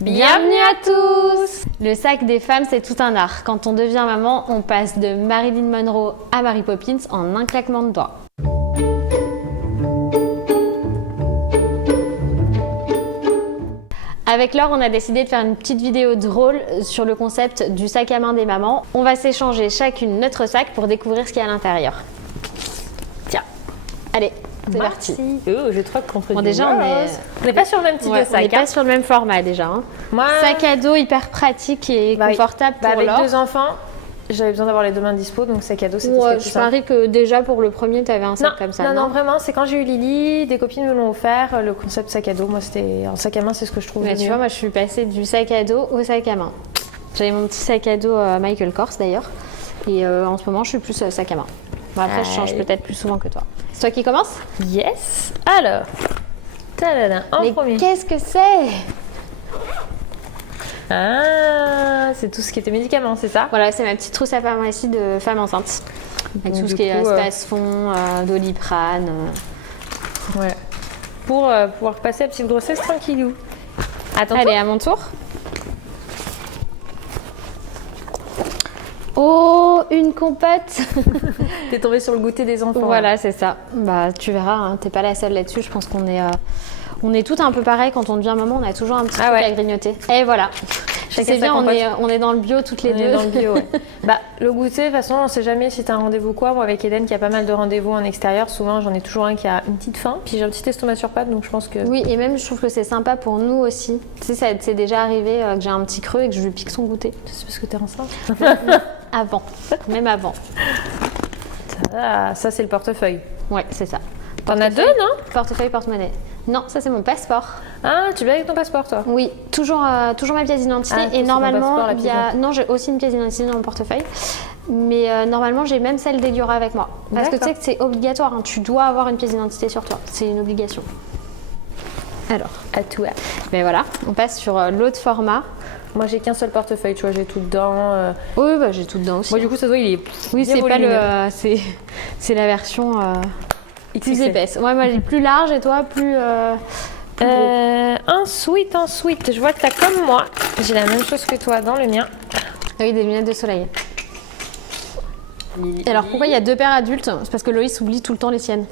Bienvenue à tous! Le sac des femmes, c'est tout un art. Quand on devient maman, on passe de Marilyn Monroe à Mary Poppins en un claquement de doigts. Avec Laure, on a décidé de faire une petite vidéo drôle sur le concept du sac à main des mamans. On va s'échanger chacune notre sac pour découvrir ce qu'il y a à l'intérieur. Tiens, allez, c'est parti. Oh, j'ai trop compris. Bon, déjà, on n'est pas sur le même type de sac. On n'est pas sur le même format déjà. Hein. Moi, sac à dos hyper pratique et confortable pour avec Laure. 2 enfants, j'avais besoin d'avoir les 2 mains dispo, donc sac à dos, c'était ce Je parie que déjà pour le premier, tu avais un sac comme ça. Non, vraiment, c'est quand j'ai eu Lily, des copines me l'ont offert, le concept sac à dos. Moi, c'était un sac à main, c'est ce que je trouve. Mais tu vois, moi, je suis passée du sac à dos au sac à main. J'avais mon petit sac à dos Michael Kors d'ailleurs. Et en ce moment, je suis plus sac à main. Bon, après, je change peut-être plus souvent que toi. C'est toi qui commence? Yes. Alors, en premier. Qu'est-ce que c'est? Ah, c'est tout ce qui était médicaments, c'est ça? Voilà, c'est ma petite trousse à pharmacie de femme enceinte. Avec tout ce qui est Spasfon, Doliprane. Ouais. Pour pouvoir passer la petite grossesse tranquillou. Attends. Allez, à mon tour. Oh, une compote. T'es tombée sur le goûter des enfants. Voilà, c'est ça. Bah, tu verras, hein, t'es pas la seule là-dessus. Je pense qu'on est toutes un peu pareil. Quand on devient maman, on a toujours un petit truc à grignoter. Et voilà. C'est bien, on est dans le bio toutes les deux. Dans le bio, ouais. Bah, le goûter, de toute façon, on sait jamais si t'as un rendez-vous quoi. Moi, avec Eden, qui a pas mal de rendez-vous en extérieur, souvent, j'en ai toujours un qui a une petite faim. Puis j'ai un petit estomac sur pattes, donc je pense que... Oui, et même, je trouve que c'est sympa pour nous aussi. Tu sais, c'est déjà arrivé que j'ai un petit creux et que je lui pique son goûter. C'est parce que t'es enceinte. Avant, même avant. Ça c'est le portefeuille. Ouais, c'est ça. T'en as 2, non? Portefeuille, porte-monnaie. Non, ça c'est mon passeport. Ah, tu viens avec ton passeport, toi? Oui, toujours ma pièce d'identité. Et normalement, il y a... Non, j'ai aussi une pièce d'identité dans mon portefeuille. Mais normalement, j'ai même celle d'Eliora avec moi. Parce que tu sais que c'est obligatoire. Hein. Tu dois avoir une pièce d'identité sur toi. C'est une obligation. Alors, à toi. Ben voilà, on passe sur l'autre format. Moi, j'ai qu'un seul portefeuille, tu vois, j'ai tout dedans. Oui, bah, j'ai tout dedans aussi. Moi, du coup, ça se voit, il est. Oui, c'est pas le. C'est la version plus épaisse. Ouais, moi, j'ai plus large et toi, plus. Ensuite, je vois que t'as comme moi. J'ai la même chose que toi dans le mien. Oui, des lunettes de soleil. Alors, pourquoi il y a 2 paires adultes? C'est parce que Loïs oublie tout le temps les siennes.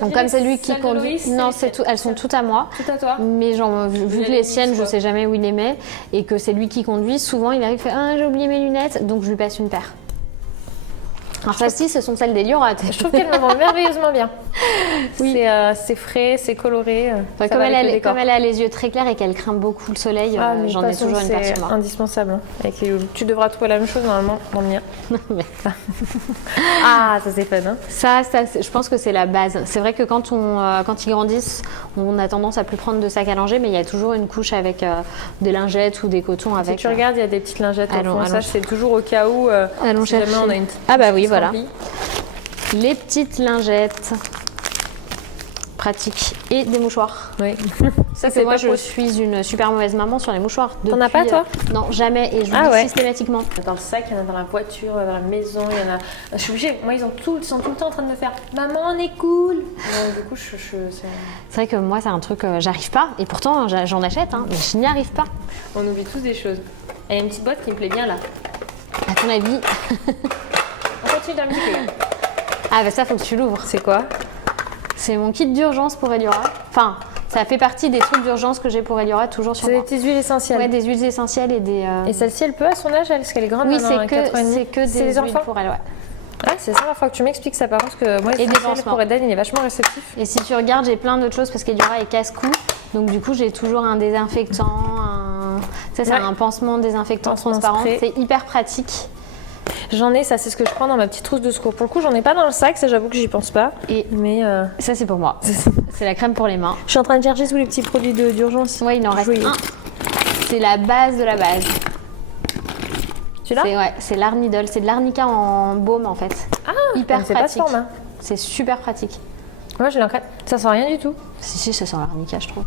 Donc comme c'est lui qui conduit, non, elles sont toutes à moi. Tout à toi. Mais genre, vu que les siennes, je sais jamais où il les met et que c'est lui qui conduit, souvent il arrive, il fait ah j'ai oublié mes lunettes, donc je lui passe une paire. Alors celles-ci, ce sont celles d'Eliora. Je trouve qu'elles me vont merveilleusement bien. Oui. C'est frais, c'est coloré. Enfin, comme elle a les yeux très clairs et qu'elle craint beaucoup le soleil, j'en ai toujours une paire sur moi. C'est indispensable. Hein, avec les loulous. Tu devras trouver la même chose normalement dans le mien. Ah, ça c'est fun. Hein. Ça je pense que c'est la base. C'est vrai que quand ils grandissent, on a tendance à plus prendre de sac à langer, mais il y a toujours une couche avec des lingettes ou des cotons avec. Si tu regardes, il y a des petites lingettes au fond. Ça, c'est toujours au cas où. Allons si jamais on a une petite. Ah bah oui, voilà. Les petites lingettes pratiques et des mouchoirs. Oui. Ça c'est moi, je suis une super mauvaise maman sur les mouchoirs. T'en as pas toi? Non, jamais, et je le dis systématiquement. Dans le sac, il y en a dans la voiture, dans la maison, il y en a. Je suis obligée. Moi, ils sont tout le temps en train de me faire. Maman, on est cool. Donc, du coup, c'est vrai que moi, c'est un truc, j'arrive pas. Et pourtant, j'en achète, hein, mais je n'y arrive pas. On oublie tous des choses. Il y a une petite boîte qui me plaît bien là. À ton avis? On continue d'un petit peu. Ah bah ça, faut que tu l'ouvres. C'est quoi? C'est mon kit d'urgence pour Eliora. Enfin, ça fait partie des trucs d'urgence que j'ai pour Eliora, toujours sur moi. C'est des huiles essentielles. Ouais, des huiles essentielles et des... Et celle-ci, elle peut à son âge, parce qu'elle est grande. Oui, c'est que des huiles enfants pour elle, ouais. Ah, c'est ça la fois que tu m'expliques ça, par contre, que moi, et des pansements. Pour Eden, il est vachement réceptif. Et si tu regardes, j'ai plein d'autres choses, parce qu'Eliora est casse-cou. Donc du coup, j'ai toujours un désinfectant, c'est un pansement désinfectant transparent. C'est hyper pratique. J'en ai, ça c'est ce que je prends dans ma petite trousse de secours. Pour le coup, j'en ai pas dans le sac, ça j'avoue que j'y pense pas. Mais ça c'est pour moi. C'est la crème pour les mains. Je suis en train de chercher tous les petits produits d'urgence. Ouais, il en reste un. C'est la base de la base. Celui-là? C'est l'Arnidol, c'est de l'arnica en baume en fait. Ah, hyper pratique. Pas ce format. C'est super pratique. Moi je l'ai en crème. Ça sent rien du tout. Si, ça sent l'arnica, je trouve.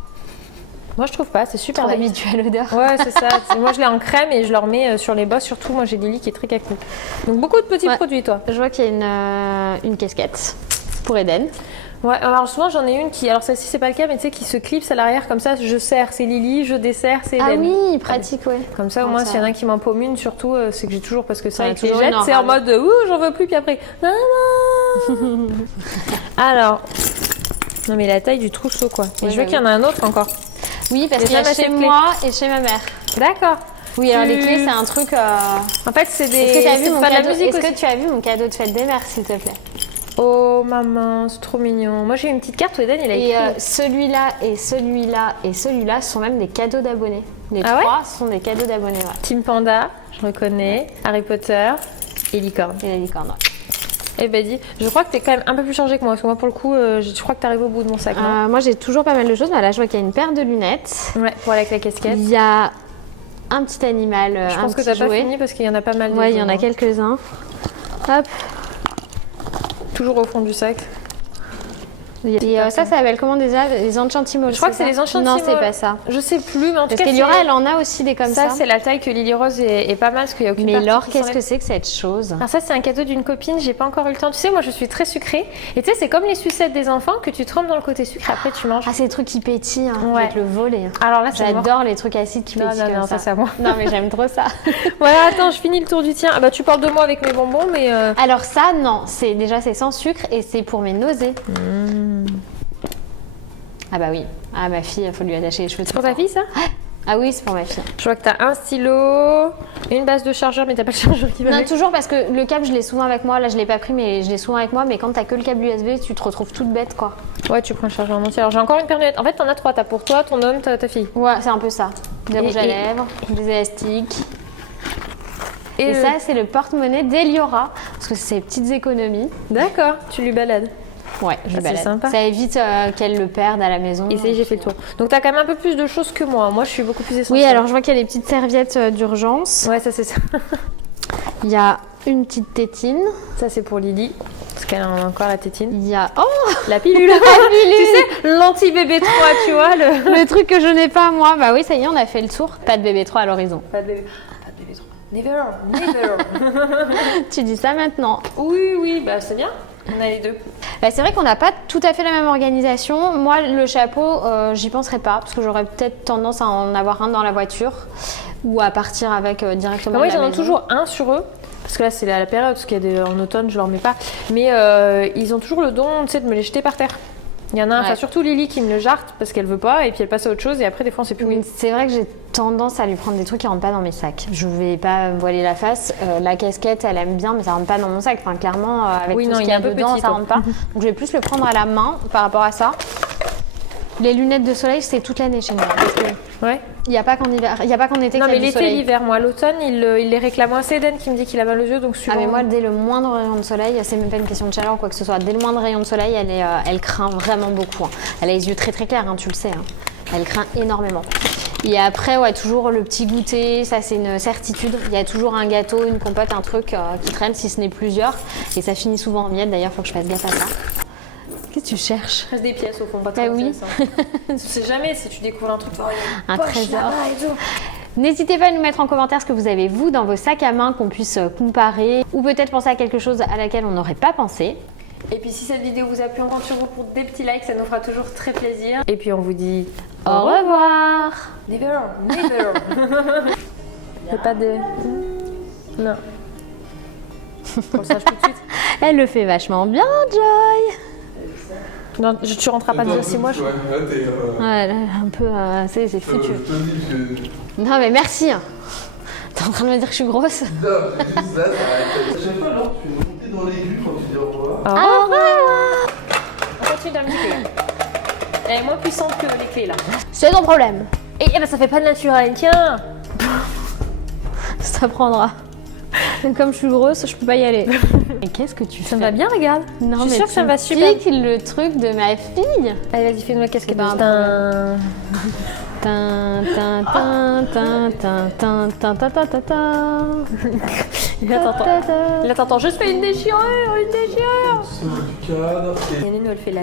Moi je trouve pas, c'est super trop habitué à l'odeur. Ouais, c'est ça. Moi je l'ai en crème et je le remets sur les bosses, surtout moi j'ai Lily qui est très cacou. Donc beaucoup de petits produits toi. Je vois qu'il y a une casquette pour Eden. Ouais, alors souvent j'en ai une qui, alors celle-ci c'est pas le cas, mais tu sais, qui se clipse à l'arrière comme ça, je sers, c'est Lily, je desserre, c'est Eden. Ah oui, pratique, ouais. Comme ça, au moins, s'il y en a un qui m'empaume une, surtout, c'est que j'ai toujours, parce que ça, avec les toujours jettes, une c'est en mode, ouh, j'en veux plus, puis après, non. Alors, non mais la taille du trousseau, quoi. Et Oui, je veux qu'il y en a un autre encore. Oui, parce qu'il y a chez moi et chez ma mère. D'accord. Oui, alors les clés, c'est un truc... En fait, c'est des... Est-ce que tu as vu mon pas de la cadeau... musique Est-ce aussi. que tu as vu mon cadeau de fête des mères, s'il te plaît? Oh maman, c'est trop mignon. Moi j'ai une petite carte où Eden il a écrit. Et celui-là et celui-là et celui-là sont même des cadeaux d'abonnés. Les Ah ouais trois sont des cadeaux d'abonnés, ouais. Team Panda, je reconnais. Harry Potter et Licorne. Et la licorne, ouais. Eh ben dis, je crois que t'es quand même un peu plus chargée que moi, parce que moi pour le coup, je crois que t'arrives au bout de mon sac, non? Moi j'ai toujours pas mal de choses, mais là je vois qu'il y a une paire de lunettes. Ouais, pour aller avec la casquette. Il y a un petit animal, Je pense que t'as pas fini parce qu'il y en a pas mal. Ouais, il y en a quelques-uns. Hop. Toujours au fond du sac. Et ça s'appelle comment déjà? Les enchantimals. Je crois que c'est les enchantimals. Non, c'est pas ça. Je sais plus, mais en tout Parce cas. qu'Eliora, elle en a aussi des comme ça. Ça, c'est la taille que Lily Rose est pas mal, parce qu'il y a aucune Mais partie Laure, qui qu'est-ce s'enlève. que c'est que cette chose? Alors ça, c'est un cadeau d'une copine, j'ai pas encore eu le temps. Tu sais, moi je suis très sucrée. Et tu sais, c'est comme les sucettes des enfants que tu trempes dans le côté sucre, après tu manges. Ah, c'est des trucs qui pétillent, hein. Ouais. Je vais te le voler. Alors là, c'est J'adore les trucs acides qui pétillent comme non, ça c'est à moi. Non, mais j'aime trop ça. Voilà, attends, je finis le tour du tien. Ah bah tu parles de moi avec mes bonbons, mais... Alors ça, non. C'est sans sucre et c'est pour mes nausées. Ah bah oui. Ah, ma fille, il faut lui attacher les cheveux. C'est pour ta fille ça? Ah oui, c'est pour ma fille. Je vois que t'as un stylo, une base de chargeur, mais t'as pas le chargeur qui va Non, avec. toujours parce que le câble, je l'ai souvent avec moi. Là, je l'ai pas pris, mais je l'ai souvent avec moi. Mais quand t'as que le câble USB, tu te retrouves toute bête, quoi. Ouais, tu prends le chargeur en entier. Alors j'ai encore une paire de lunettes. En fait, t'en as trois. T'as pour toi, ton homme, ta fille. Ouais, c'est un peu ça. Des rouges à et- lèvres, des élastiques. Et le- ça, c'est le porte-monnaie d'Eliora. Parce que c'est ses petites économies. D'accord, tu lui balades. Ouais, je c'est balade. sympa. Ça évite qu'elle le perde à la maison. Et ça y est, j'ai fait le tour. Donc t'as quand même un peu plus de choses que moi. Moi, je suis beaucoup plus Oui, essentielle. alors je vois qu'il y a des petites serviettes d'urgence. Ouais, ça c'est ça. Il y a une petite tétine. Ça c'est pour Lily. Parce qu'elle a encore la tétine. Il y a... Oh, La pilule. Tu sais, l'anti-bébé 3, tu vois. le truc que je n'ai pas, moi. Bah oui, ça y est, on a fait le tour. Pas de bébé 3 à l'horizon. Pas de bébé. Pas de bébé 3. Never. Tu dis ça maintenant. Oui, bah c'est bien. On a les deux. Bah, c'est vrai qu'on n'a pas tout à fait la même organisation. Moi, le chapeau, j'y penserais pas. Parce que j'aurais peut-être tendance à en avoir un dans la voiture. Ou à partir avec directement Bah, moi, de la ils en ont maison. toujours un sur eux. Parce que là, c'est la période, parce qu'il y a en automne, je leur mets pas. Mais ils ont toujours le don, tu sais, de me les jeter par terre. Il y en a un, enfin Ouais. surtout Lily qui me le jarte parce qu'elle veut pas, et puis elle passe à autre chose, et après, des fois, on sait plus où il est. C'est vrai que j'ai tendance à lui prendre des trucs qui rentrent pas dans mes sacs. Je vais pas me voiler la face. La casquette, elle aime bien, mais ça rentre pas dans mon sac. Enfin, clairement, avec Oui, tout non, ce il qu'il y est a un peu dedans, petit, ça toi. rentre pas. Donc, je vais plus le prendre à la main par rapport à ça. Les lunettes de soleil, c'est toute l'année chez moi. Parce que Ouais. il n'y a pas qu'en hiver, il y a pas qu'en été Non, qu'il y mais a du l'été, soleil. l'hiver, moi, l'automne, il les réclame. Moi, c'est Eden qui me dit qu'il a mal aux yeux, donc Ah suivant. mais moi, dès le moindre rayon de soleil, c'est même pas une question de chaleur ou quoi que ce soit. Dès le moindre rayon de soleil, elle craint vraiment beaucoup. Hein. Elle a les yeux très très clairs, hein, tu le sais. Hein. Elle craint énormément. Et après, ouais, toujours le petit goûter, ça c'est une certitude. Il y a toujours un gâteau, une compote, un truc qui traîne, si ce n'est plusieurs. Et ça finit souvent en miettes, d'ailleurs, il faut que je fasse gaffe à ça. Qu'est-ce que tu cherches? Il reste des pièces au fond, pas Bah trop oui. intéressant. Tu sais jamais si tu découvres un truc. Oh, il y a une Un poche trésor. là-bas et tout. N'hésitez pas à nous mettre en commentaire ce que vous avez, vous, dans vos sacs à main, qu'on puisse comparer. Ou peut-être penser à quelque chose à laquelle on n'aurait pas pensé. Et puis si cette vidéo vous a plu, on compte sur vous pour des petits likes, ça nous fera toujours très plaisir. Et puis on vous dit Au revoir. never. Il a pas de... Non. Qu'on le sache tout de suite. Elle le fait vachement bien, Joy. Non, tu rentreras pas déjà 6 mois. Ouais, là, t'es. Ouais, là, un peu, c'est foutu. Je te dis que. Non mais merci. Hein. T'es en train de me dire que je suis grosse? Non, c'est juste là, ça arrête. À chaque fois, alors, tu fais monter dans l'aigu quand tu dis au revoir. Au revoir. On continue dans le petit peu. Elle est moins puissante que les clés là. C'est ton problème. Et eh ben, ça fait pas de naturel, tiens. Ça prendra. Comme je suis grosse, je peux pas y aller. Mais qu'est-ce que tu fais? Ça me va bien, regarde. Non, Je suis mais sûre que ça me va tu super. piques le truc de ma fille. Allez, vas-y, fais-nous la casquette. C'est pas un Tin, tin, tin, tin, tin, tin, tin, tin, tin, tin, tin. Là, t'entends juste fais une déchirure, une déchirure. Sors du cadre. Et Nénou, elle fait la